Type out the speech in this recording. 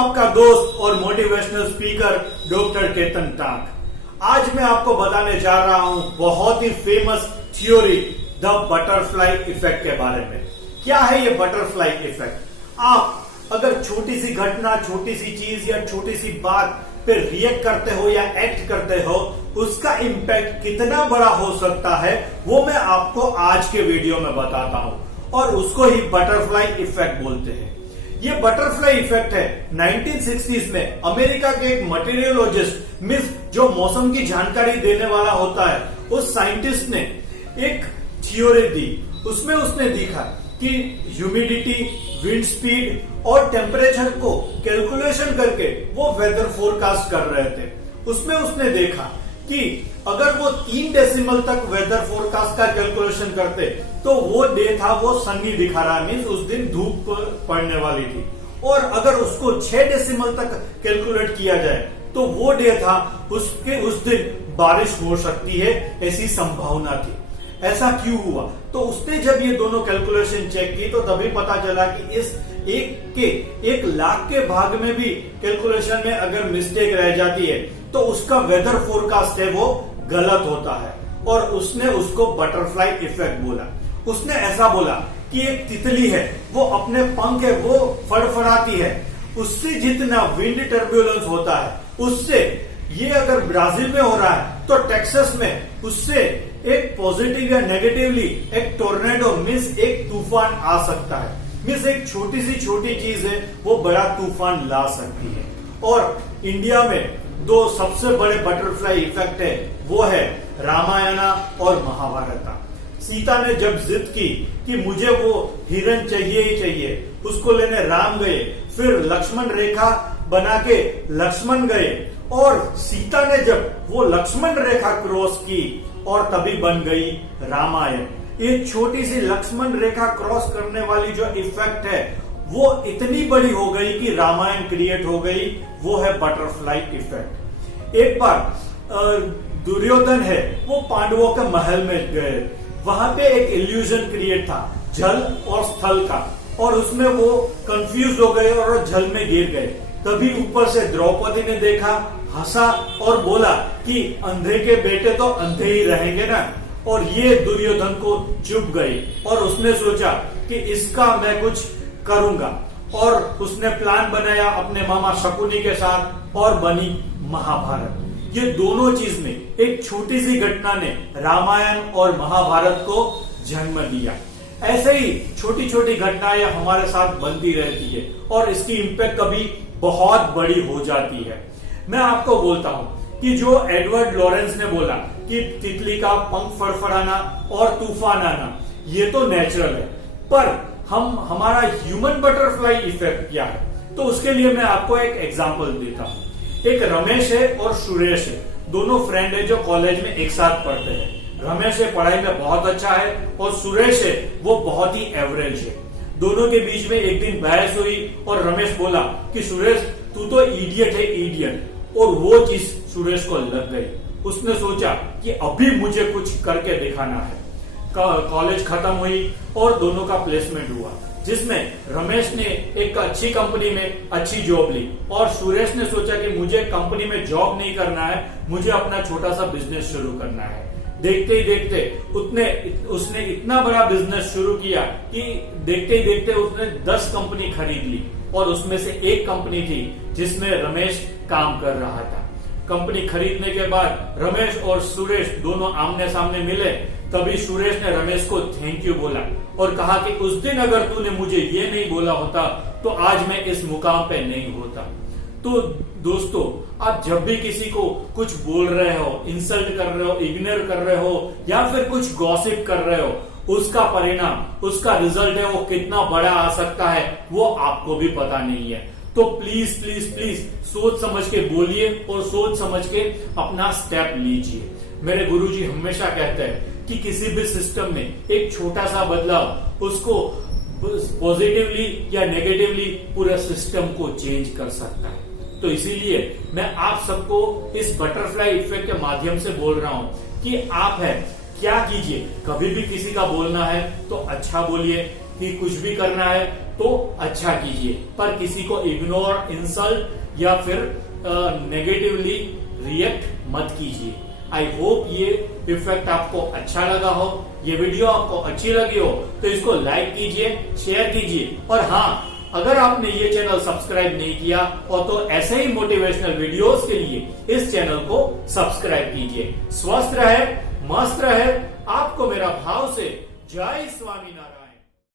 आपका दोस्त और motivational speaker doctor Ketan Tak. आज मैं आपको बताने जा रहा हूं बहुत ही famous theory the butterfly effect के बारे में। क्या है ये बटरफ्लाई इफेक्ट? आप अगर छोटी सी घटना, छोटी सी चीज या छोटी सी बात पे रिएक्ट करते हो या एक्ट करते हो, उसका इंपैक्ट कितना बड़ा हो सकता है वो मैं आपको आज के वीडियो में बताता हूं, और उसको ही बटरफ्लाई इफेक्ट बोलते हैं। ये बटरफ्लाई इफेक्ट है 1960s में अमेरिका के एक मटेरियोलॉजिस्ट मिस जो मौसम की जानकारी देने वाला होता है, उस साइंटिस्ट ने एक थ्योरी दी। उसमें उसने देखा कि ह्यूमिडिटी, विंड स्पीड और टेम्परेचर को कैलकुलेशन करके वो वेदर फोरकास्ट कर रहे थे। उसमें उसने देखा कि अगर वो 3 डेसिमल तक वेदर फोरकास्ट का कैलकुलेशन करते तो वो डे था वो सन्नी दिखा रहा, मीन्स उस दिन धूप पड़ने वाली थी। और अगर उसको 6 डेसिमल तक कैलकुलेट किया जाए तो वो डे था उसके उस दिन बारिश हो सकती है, ऐसी संभावना थी। ऐसा क्यों हुआ? तो उसने जब ये दोनों कैलकुलेशन चेक की तो तभी पता चला कि इस 1 लाख के भाग में भी कैलकुलेशन में अगर मिस्टेक रह जाती है तो उसका वेदर फोरकास्ट है वो गलत होता है। और उसने उसको बटरफ्लाई इफेक्ट बोला। उसने ऐसा बोला कि एक तितली है, वो अपने पंख है वो फड़फड़ाती है, उससे जितना विंड टर्ब्यूलेंस होता है उससे, ये अगर ब्राजील में हो रहा है तो टेक्सास में उससे एक पॉजिटिव या नेगेटिवली एक टोर्नेडो मीन्स एक तूफान आ सकता है। मीन्स एक छोटी सी छोटी चीज है वो बड़ा तूफान ला सकती है। और इंडिया में 2 सबसे बड़े बटरफ्लाई इफेक्ट है, वो है रामायणा और महाभारता। सीता ने जब जिद की कि मुझे वो हिरण चाहिए ही चाहिए, उसको लेने राम गए, फिर लक्ष्मण रेखा बना के लक्ष्मण गए, और सीता ने जब वो लक्ष्मण रेखा क्रॉस की और तभी बन गई रामायण। एक छोटी सी लक्ष्मण रेखा क्रॉस करने वाली जो इफेक्ट है वो इतनी बड़ी हो गई कि रामायण क्रिएट हो गई, वो है बटरफ्लाई इफेक्ट। एक बार दुर्योधन है वो पांडवों के महल में गए, वहां पे एक इल्यूजन क्रिएट था जल और स्थल का, और उसमें वो कंफ्यूज हो गए और जल में गिर गए। तभी ऊपर से द्रौपदी ने देखा, हंसा और बोला कि अंधे के बेटे तो अंधे ही रहेंगे ना। और ये दुर्योधन को चुप गई और उसने सोचा कि इसका मैं कुछ करूंगा, और उसने प्लान बनाया अपने मामा शकुनी के साथ और बनी महाभारत। ये दोनों चीज में एक छोटी सी घटना ने रामायण और महाभारत को जन्म दिया। ऐसे ही छोटी छोटी घटनाएं हमारे साथ बनती रहती है और इसकी इम्पैक्ट कभी बहुत बड़ी हो जाती है। मैं आपको बोलता हूं कि जो एडवर्ड लॉरेंस ने बोला कि तितली का पंख फड़फड़ाना और तूफान आना ये तो नेचुरल है, पर हमारा ह्यूमन बटरफ्लाई इफेक्ट क्या है? तो उसके लिए मैं आपको एक एग्जांपल देता हूं। एक रमेश है और सुरेश है, दोनों फ्रेंड है जो कॉलेज में एक साथ पढ़ते हैं। रमेश है पढ़ाई में बहुत अच्छा है और सुरेश है वो बहुत ही एवरेज है। दोनों के बीच में एक दिन बहस हुई और रमेश बोला कि सुरेश तू तो इडियट है, इडियट। और वो चीज सुरेश को लग गई। उसने सोचा कि अभी मुझे कुछ करके दिखाना है। कॉलेज खत्म हुई और दोनों का प्लेसमेंट हुआ, जिसमें रमेश ने एक अच्छी कंपनी में अच्छी जॉब ली और सुरेश ने सोचा कि मुझे कंपनी में जॉब नहीं करना है, मुझे अपना छोटा सा बिजनेस शुरू करना है। देखते ही देखते उसने इतना बड़ा बिजनेस शुरू किया कि देखते ही देखते उसने 10 कंपनी खरीद ली, और उसमें से एक कंपनी थी जिसमें रमेश काम कर रहा था। कंपनी खरीदने के बाद रमेश और सुरेश दोनों आमने सामने मिले। तभी सुरेश ने रमेश को थैंक यू बोला और कहा कि उस दिन अगर तूने मुझे ये नहीं बोला होता तो आज मैं इस मुकाम पे नहीं होता। तो दोस्तों, आप जब भी किसी को कुछ बोल रहे हो, इंसल्ट कर रहे हो, इग्नोर कर रहे हो या फिर कुछ गॉसिप कर रहे हो, उसका परिणाम, उसका रिजल्ट है वो कितना बड़ा आ सकता है वो आपको भी पता नहीं है। तो प्लीज प्लीज प्लीज सोच समझ के बोलिए और सोच समझ के अपना स्टेप लीजिए। मेरे गुरुजी हमेशा कहते हैं कि किसी भी सिस्टम में एक छोटा सा बदलाव उसको पॉजिटिवली या नेगेटिवली पूरे सिस्टम को चेंज कर सकता है। तो इसीलिए मैं आप सबको इस बटरफ्लाई इफेक्ट के माध्यम से बोल रहा हूं कि आप है क्या कीजिए, कभी भी किसी का बोलना है तो अच्छा बोलिए, कि कुछ भी करना है तो अच्छा कीजिए, पर किसी को इग्नोर, इंसल्ट या फिर नेगेटिवली रिएक्ट मत कीजिए। आई होप ये इफेक्ट आपको अच्छा लगा हो। ये वीडियो आपको अच्छी लगी हो तो इसको लाइक कीजिए, शेयर कीजिए, और हाँ, अगर आपने ये चैनल सब्सक्राइब नहीं किया और तो ऐसे ही मोटिवेशनल वीडियोस के लिए इस चैनल को सब्सक्राइब कीजिए। स्वस्थ रहे, मस्त रहे, आपको मेरा भाव से जय स्वामीनारायण।